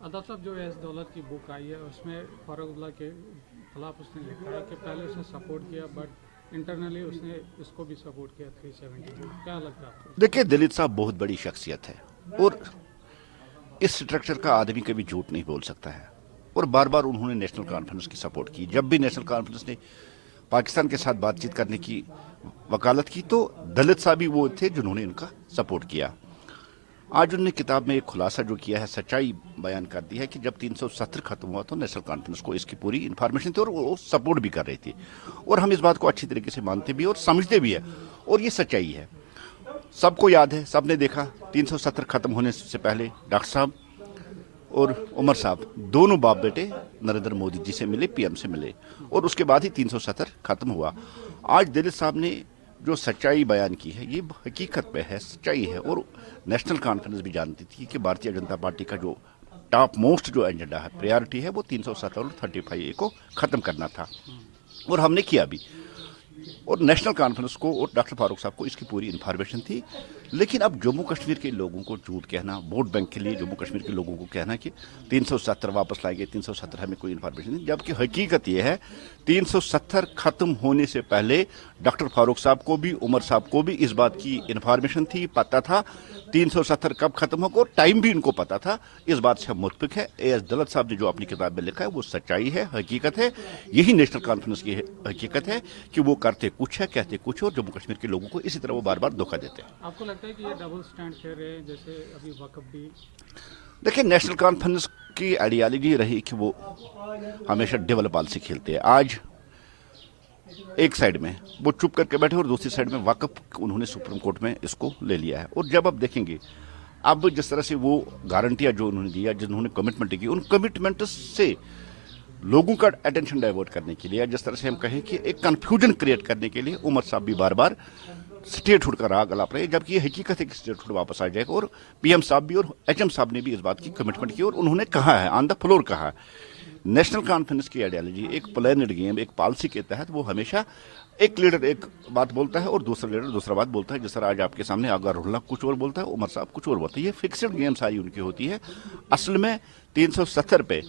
अदाब साहब, जो एस दौलत की बुक आई है उसमें फारूक के खिलाफ उसने लिखा है कि पहले उसने सपोर्ट किया बट इंटरनली उसने इसको भी सपोर्ट किया 370 क्या लगता है आपको? देखिए, दलित साहब बहुत बड़ी शख्सियत है और इस स्ट्रक्चर का आदमी कभी झूठ नहीं बोल सकता है। और बार बार उन्होंने नेशनल कॉन्फ्रेंस की सपोर्ट की। जब भी नेशनल कॉन्फ्रेंस ने पाकिस्तान के साथ बातचीत करने की वकालत की तो दलित साहब ही वो थे जिन्होंने इनका सपोर्ट किया। आज उन्होंने किताब में एक खुलासा जो किया है, सच्चाई बयान कर दी है कि जब 370 खत्म हुआ तो नेशनल कॉन्फ्रेंस को इसकी पूरी इन्फॉर्मेशन थी और वो सपोर्ट भी कर रही थी। और हम इस बात को अच्छी तरीके से मानते भी और समझते भी है और ये सच्चाई है। सबको याद है, सबने देखा 370 खत्म होने से पहले डॉक्टर साहब और उमर साहब दोनों बाप बेटे नरेंद्र मोदी जी से मिले, पीएम से मिले और उसके बाद ही 370 खत्म हुआ। आज दलित साहब ने जो सच्चाई बयान की है ये हकीकत पे है, सच्चाई है। और नेशनल कॉन्फ्रेंस भी जानती थी कि भारतीय जनता पार्टी का जो टॉप मोस्ट जो एजेंडा है, प्रायोरिटी है, वो 370 और 35A को खत्म करना था और हमने किया भी। और नेशनल कॉन्फ्रेंस को और डॉक्टर फारूक साहब को इसकी पूरी इन्फॉर्मेशन थी। लेकिन अब जम्मू कश्मीर के लोगों को झूठ कहना, वोट बैंक के लिए जम्मू कश्मीर के लोगों को कहना कि 370 वापस लाएंगे, 370 हमें कोई इन्फॉर्मेशन नहीं, जबकि हकीकत यह है 370 खत्म होने से पहले डॉक्टर फारूक साहब को भी, उमर साहब को भी इस बात की इन्फॉर्मेशन थी, पता था 370 कब खत्म होगा और टाइम भी इनको पता था। इस बात से हम मुतफिक है। एस दौलत साहब ने जो अपनी किताब में लिखा है वो सच्चाई है, हकीकत है। यही नेशनल कॉन्फ्रेंस की हकीकत है कि वो करते कुछ है, कहते कुछ है और जम्मू कश्मीर के लोगों को इसी तरह वो बार बार धोखा देते हैं। आपको लगता है कि ये डबल स्टैंड कह रहे हैं, जैसे अभी वक़्फ़ भी? देखिए, नेशनल कॉन्फ्रेंस की आइडियालॉजी रही कि वो हमेशा डेवलप पॉलिसी खेलते हैं। आज एक साइड में वो चुप करके बैठे और दूसरी साइड में वक्फ उन्होंने सुप्रीम कोर्ट में इसको ले लिया है। और जब आप देखेंगे अब जिस तरह से वो गारंटियां जो उन्होंने दिया, जिन्होंने कमिटमेंट की, उन कमिटमेंट से लोगों का अटेंशन डाइवर्ट करने के लिए, जिस तरह से हम कहें कि एक कंफ्यूजन क्रिएट करने के लिए उमर साहब भी बार बार स्टेटहुड का राग अलाप रहे, जबकि ये हकीकत है कि स्टेटहुड वापस आ जाएगा। और पीएम साहब भी और एचएम साहब ने भी इस बात की कमिटमेंट की और उन्होंने कहा है, ऑन द फ्लोर कहा है। नेशनल कॉन्फ्रेंस की आइडियोलॉजी एक प्लानड गेम, एक पॉलिसी के तहत वो हमेशा एक लीडर एक बात बोलता है और दूसरा लीडर दूसरा बात बोलता है। जिस तरह आज आपके सामने आगा रुल्ला कुछ और बोलता है, उमर साहब कुछ और बोलते हैं। ये फिक्सड गेम सारी उनकी होती है। असल में 370 पे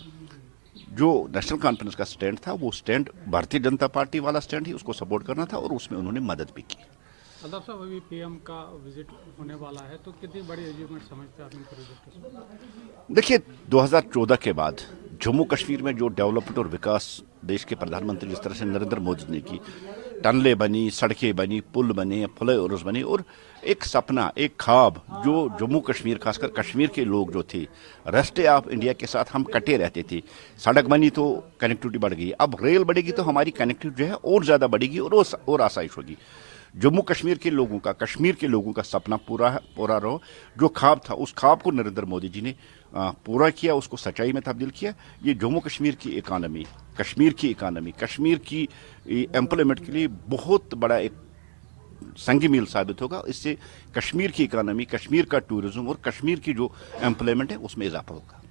जो नेशनल कॉन्फ्रेंस का स्टैंड था वो स्टैंड भारतीय जनता पार्टी वाला स्टैंड ही, उसको सपोर्ट करना था और उसमें उन्होंने मदद भी की। अदाब साहब, अभी पीएम का विजिट होने वाला है तो कितनी बड़ी अचीवमेंट समझते हैं आप इनके विजिट? देखिए, 2014 के बाद जम्मू कश्मीर में जो डेवलपमेंट और विकास देश के प्रधानमंत्री जिस तरह से नरेंद्र मोदी ने की, टनलें बनी, सड़कें बनी, पुल बने, फ्लाईओवर्स बने और एक सपना, एक ख्वाब जो जम्मू कश्मीर, खासकर कश्मीर के लोग जो थे, रेस्ट ऑफ इंडिया के साथ हम कटे रहते थे। सड़क बनी तो कनेक्टिविटी बढ़ गई, अब रेल बढ़ेगी तो हमारी कनेक्टिविटी जो है और ज़्यादा बढ़ेगी और आसाइश होगी। जम्मू कश्मीर के लोगों का, कश्मीर के लोगों का सपना पूरा रहो। जो ख्वाब था उस ख्वाब को नरेंद्र मोदी जी ने पूरा किया, उसको सच्चाई में तब्दील किया। ये जम्मू कश्मीर की इकानमी, कश्मीर की एम्प्लॉयमेंट के लिए बहुत बड़ा एक संगी मील साबित होगा। इससे कश्मीर की इकानमी, कश्मीर का टूरिज्म और कश्मीर की जो एम्प्लॉयमेंट है उसमें इजाफा होगा।